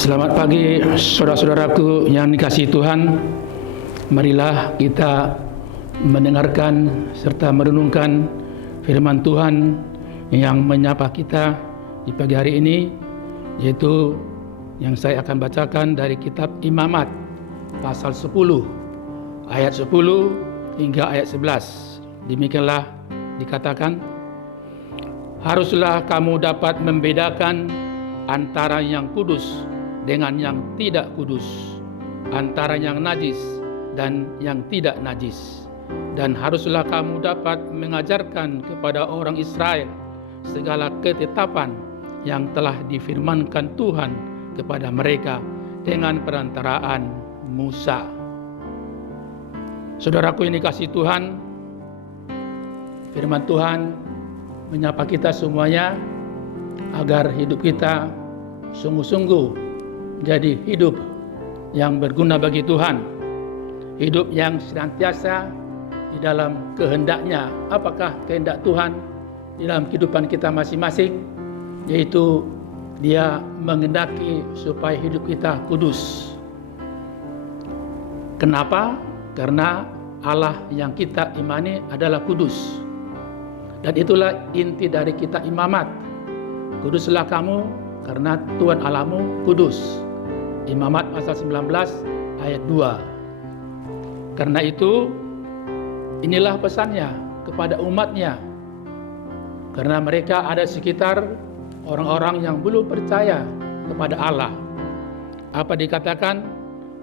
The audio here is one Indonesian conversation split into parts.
Selamat pagi saudara-saudaraku yang dikasihi Tuhan. Marilah kita mendengarkan serta merenungkan firman Tuhan yang menyapa kita di pagi hari ini, yaitu yang saya akan bacakan dari kitab Imamat pasal 10 ayat 10 hingga ayat 11. Demikianlah dikatakan, haruslah kamu dapat membedakan antara yang kudus dengan yang tidak kudus, antara yang najis dan yang tidak najis. Dan haruslah kamu dapat mengajarkan kepada orang Israel segala ketetapan yang telah difirmankan Tuhan kepada mereka dengan perantaraan Musa. Saudaraku yang dikasihi Tuhan, firman Tuhan menyapa kita semuanya agar hidup kita sungguh-sungguh jadi hidup yang berguna bagi Tuhan, hidup yang senantiasa di dalam kehendaknya. Apakah kehendak Tuhan di dalam kehidupan kita masing-masing? Yaitu Dia menghendaki supaya hidup kita kudus. Kenapa? Karena Allah yang kita imani adalah kudus. Dan itulah inti dari kita imamat. Kuduslah kamu karena Tuhan Allahmu kudus. Imamat pasal 19 ayat 2. Karena itu inilah pesannya kepada umatnya. Karena mereka ada sekitar orang-orang yang belum percaya kepada Allah. Apa dikatakan?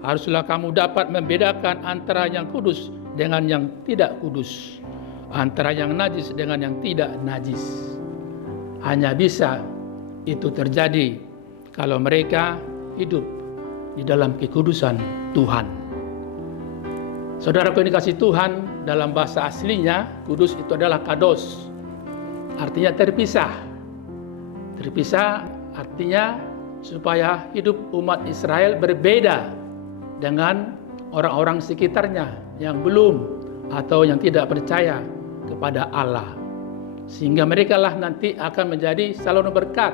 Haruslah kamu dapat membedakan antara yang kudus dengan yang tidak kudus, antara yang najis dengan yang tidak najis. Hanya bisa itu terjadi kalau mereka hidup di dalam kekudusan Tuhan. Saudaraku yang dikasihi Tuhan, dalam bahasa aslinya kudus itu adalah kados, artinya terpisah. Terpisah artinya supaya hidup umat Israel berbeda dengan orang-orang sekitarnya yang belum atau yang tidak percaya kepada Allah. Sehingga mereka lah nanti akan menjadi saluran berkat.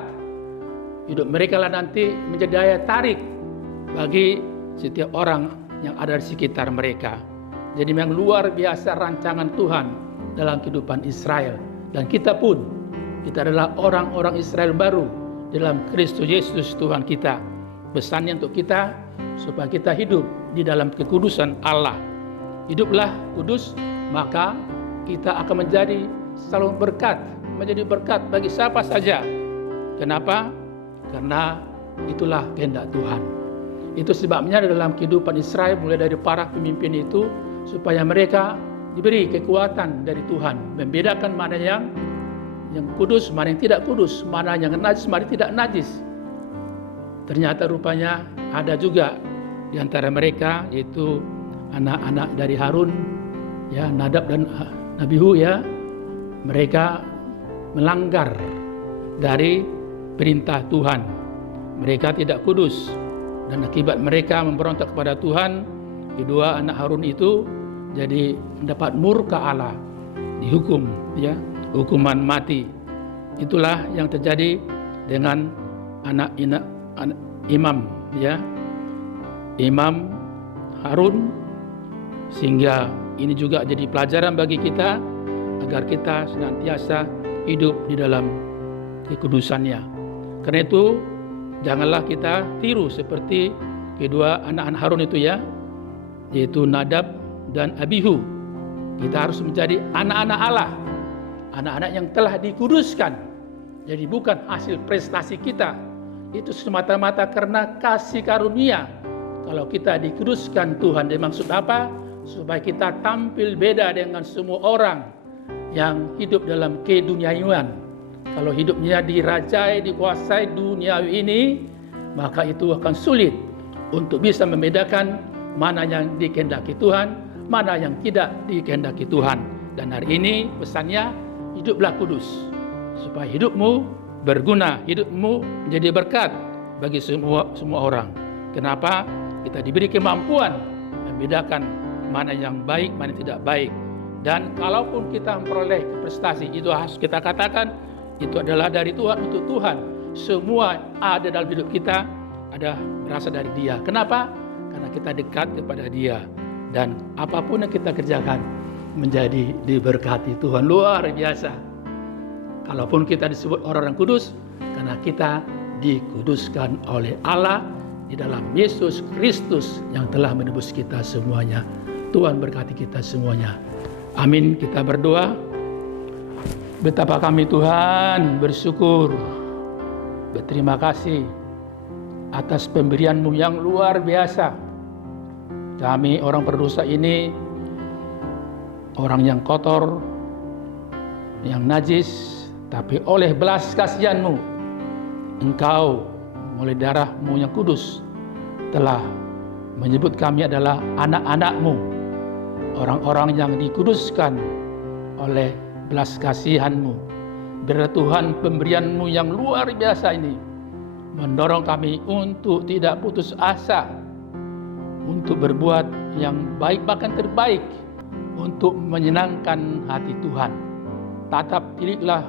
Hidup mereka lah nanti menjadi daya tarik bagi setiap orang yang ada di sekitar mereka. Jadi memang luar biasa rancangan Tuhan dalam kehidupan Israel. Dan kita pun, kita adalah orang-orang Israel baru dalam Kristus Yesus Tuhan kita. Pesannya untuk kita supaya kita hidup di dalam kekudusan Allah. Hiduplah kudus, maka kita akan menjadi saluran berkat, menjadi berkat bagi siapa saja. Kenapa? Karena itulah kehendak Tuhan. Itu sebabnya dalam kehidupan Israel mulai dari para pemimpin itu supaya mereka diberi kekuatan dari Tuhan membedakan mana yang kudus, mana yang tidak kudus, mana yang najis, mana yang tidak najis. Ternyata rupanya ada juga di antara mereka, yaitu anak-anak dari Harun, ya, Nadab dan Abihu, ya, mereka melanggar dari perintah Tuhan. Mereka tidak kudus dan akibat mereka memberontak kepada Tuhan, kedua anak Harun itu jadi mendapat murka Allah, dihukum, ya, hukuman mati. Itulah yang terjadi dengan anak imam, ya, Imam Harun, sehingga ini juga jadi pelajaran bagi kita agar kita senantiasa hidup di dalam kekudusannya. Karena itu janganlah kita tiru seperti kedua anak-anak Harun itu, ya, yaitu Nadab dan Abihu. Kita harus menjadi anak-anak Allah, anak-anak yang telah dikuduskan. Jadi bukan hasil prestasi kita, itu semata-mata karena kasih karunia. Kalau kita dikuduskan Tuhan, dia maksud apa? Supaya kita tampil beda dengan semua orang yang hidup dalam keduniaan. Kalau hidupnya dirajai, dikuasai duniawi ini, maka itu akan sulit untuk bisa membedakan mana yang dikehendaki Tuhan, mana yang tidak dikehendaki Tuhan. Dan hari ini pesannya, hiduplah kudus, supaya hidupmu berguna, hidupmu menjadi berkat bagi semua orang. Kenapa? Kita diberi kemampuan membedakan mana yang baik, mana yang tidak baik. Dan kalaupun kita memperoleh prestasi, itu harus kita katakan itu adalah dari Tuhan untuk Tuhan. Semua ada dalam hidup kita berasal dari Dia. Kenapa? Karena kita dekat kepada Dia. Dan apapun yang kita kerjakan menjadi diberkati Tuhan. Luar biasa. Kalaupun kita disebut orang-orang kudus, karena kita dikuduskan oleh Allah di dalam Yesus Kristus yang telah menebus kita semuanya. Tuhan berkati kita semuanya. Amin. Kita berdoa. Betapa kami Tuhan bersyukur, berterima kasih atas pemberian-Mu yang luar biasa. Kami orang berdosa ini, orang yang kotor, yang najis, tapi oleh belas kasihan-Mu, Engkau melalui darah-Mu yang kudus telah menyebut kami adalah anak-anak-Mu, orang-orang yang dikuduskan oleh belas kasihan-Mu. Biarlah Tuhan pemberian-Mu yang luar biasa ini mendorong kami untuk tidak putus asa, untuk berbuat yang baik bahkan terbaik, untuk menyenangkan hati Tuhan. Tatap didiklah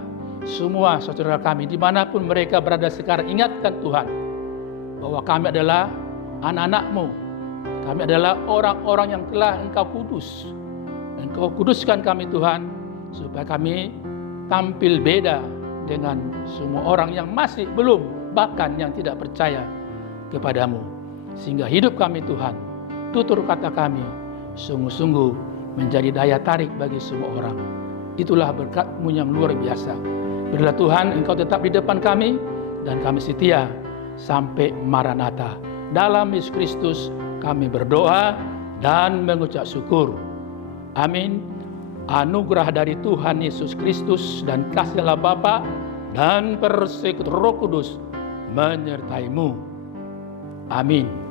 semua saudara kami dimanapun mereka berada sekarang. Ingatkan Tuhan bahwa kami adalah anak-anak-Mu. Kami adalah orang-orang yang telah Engkau kudus. Engkau kuduskan kami Tuhan, supaya kami tampil beda dengan semua orang yang masih belum, bahkan yang tidak percaya kepadamu. Sehingga hidup kami Tuhan, tutur kata kami, sungguh-sungguh menjadi daya tarik bagi semua orang. Itulah berkat-Mu yang luar biasa. Berilah Tuhan Engkau tetap di depan kami, dan kami setia sampai Maranatha. Dalam Yesus Kristus kami berdoa dan mengucap syukur. Amin. Anugerah dari Tuhan Yesus Kristus dan kasih Allah Bapa dan persekutuan Roh Kudus menyertai-Mu. Amin.